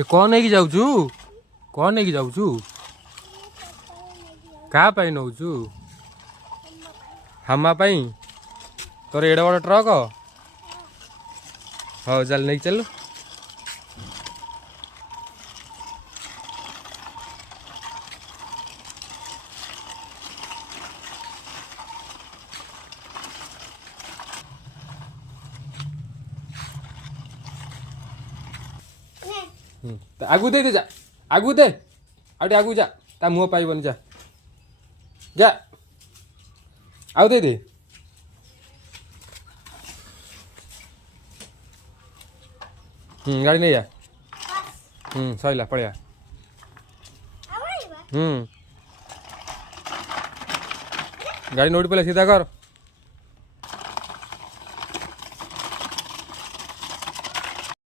ए कौन नहीं जाऊचु कौन नहीं जाऊचु का पाई नौचु हमा पाई तोर एडे बड़ ट्रक हाँ चल नहीं चल आगु दे जा आगु दे आउटे आगु जा ता मुह पाइबन जा जा आउ दे गाड़ी नहीं जा सैला पड़िया गाड़ी नोट पे सीधा कर